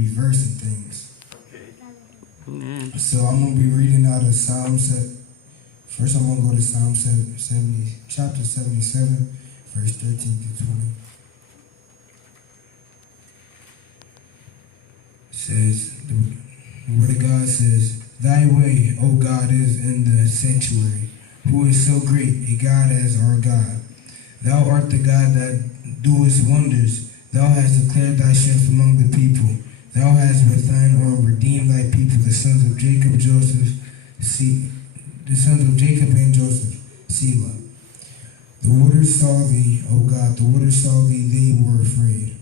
reversing things. Amen. So I'm going to be reading out of Psalm First, I'm going to go to Psalm 70, chapter 77, verse 13 to 20. It says, the Word of God says, Thy way, O God, is in the sanctuary. Who is so great, a God as our God? Thou art the God that doest wonders. Thou hast declared thy strength among the people. Thou hast with thine arm redeemed thy people, the sons of Jacob, the sons of Jacob and Joseph, Selah. The waters saw thee, O God, the waters saw thee, they were afraid.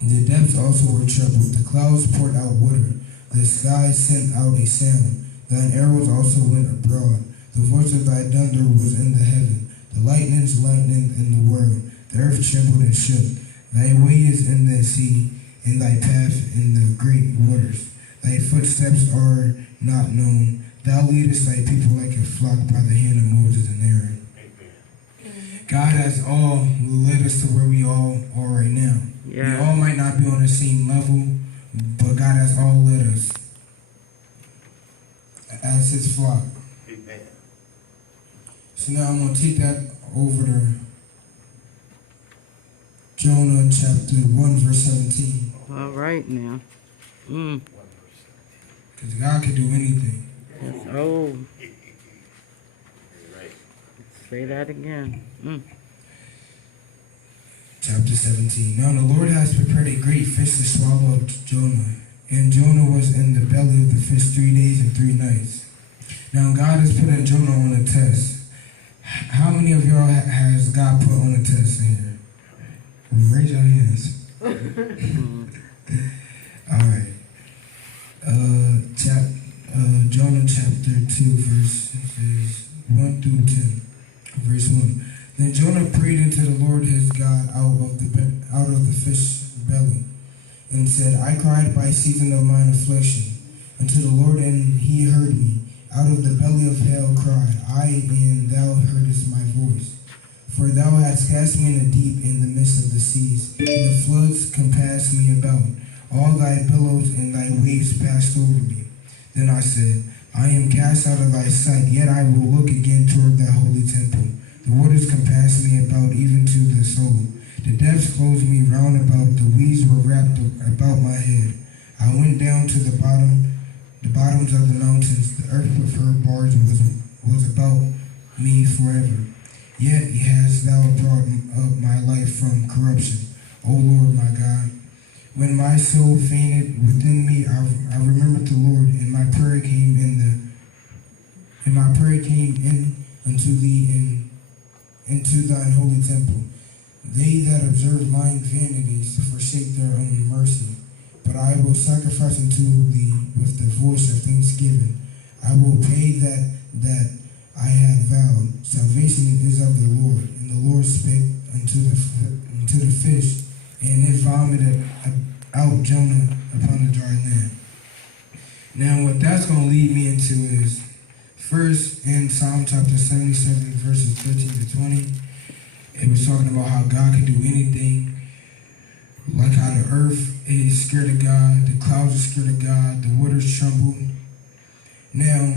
The depths also were troubled. The clouds poured out water. The sky sent out a sound. Thine arrows also went abroad. The voice of thy thunder was in the heaven. The lightnings lightened in the world. The earth trembled and shook. Thy way is in the sea, and thy path in the great waters. Thy footsteps are not known. Thou leadest thy people like a flock by the hand of Moses and Aaron. God has all led us to where we all are right now. Yeah. We all might not be on the same level, but God has all led us as his flock. Amen. So now I'm going to take that over to Jonah chapter 1 verse 17. All right now. Because God can do anything. Yes. Oh, Right. say that again. Chapter 17. Now the Lord has prepared a great fish to swallow up Jonah. And Jonah was in the belly of the fish 3 days and 3 nights. Now God has put Jonah on a test. How many of y'all has God put on a test in here? Raise your hands. All right. Jonah chapter 2 verses 1 through 10. Verse 1. Then Jonah prayed unto the Lord his God out of the fish's belly, and said, I cried by season of mine affliction unto the Lord, and he heard me. Out of the belly of hell cried I, and thou heardest my voice. For thou hast cast me in the deep, in the midst of the seas, and the floods compassed me about. All thy billows and thy waves passed over me. Then I said, I am cast out of thy sight, yet I will look again toward thy holy temple. The waters compassed me about, even to the soul. The depths closed me round about, the weeds were wrapped about my head. I went down to the bottoms of the mountains. The earth with her bars was about me forever. Yet hast thou brought up my life from corruption, O Lord my God. When my soul fainted within me, I remembered the Lord, and my prayer came in unto thee into thine holy temple. They that observe lying vanities forsake their own mercy. But I will sacrifice unto thee with the voice of thanksgiving. I will pay that I have vowed. Salvation is of the Lord. And the Lord spake unto the fish, and it vomited out Jonah upon the dry land. Now what that's going to lead me into is, first in Psalm chapter 77, verses 13 to 20, it was talking about how God can do anything. Like how the earth is scared of God, the clouds are scared of God, the waters tremble. Now,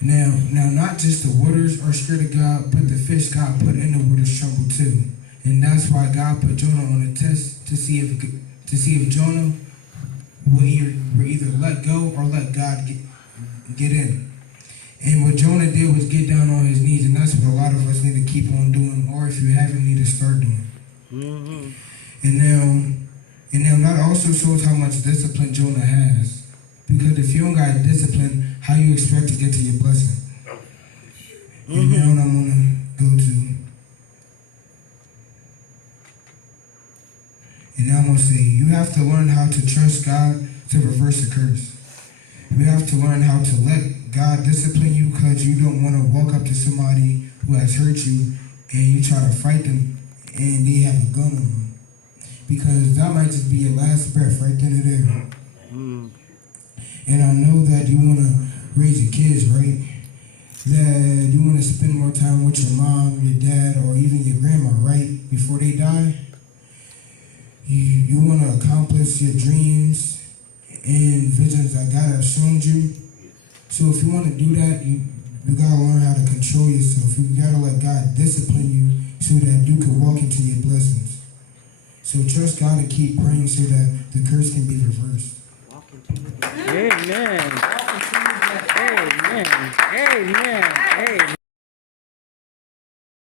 not just the waters are scared of God, but the fish God put in the waters tremble too. And that's why God put Jonah on a test to see if Jonah will either let go or let God get in. And what Jonah did was get down on his knees, and that's what a lot of us need to keep on doing, or if you haven't, need to start doing. Mm-hmm. And now that also shows how much discipline Jonah has. Because if you don't got discipline, how you expect to get to your blessing? Mm-hmm. And now I'm going to go to, and now I'm going to say, you have to learn how to trust God to reverse a curse. You have to learn how to let God discipline you, because you don't want to walk up to somebody who has hurt you and you try to fight them and they have a gun on them. Because that might just be your last breath right then and there. Mm. And I know that you want to raise your kids, right? That you want to spend more time with your mom, your dad, or even your grandma, right? Before they die. You want to accomplish your dreams. and visions that God has shown you. So if you want to do that, you gotta learn how to control yourself. You gotta let God discipline you so that you can walk into your blessings. So trust God and keep praying so that the curse can be reversed. Amen. Amen. Amen. Amen.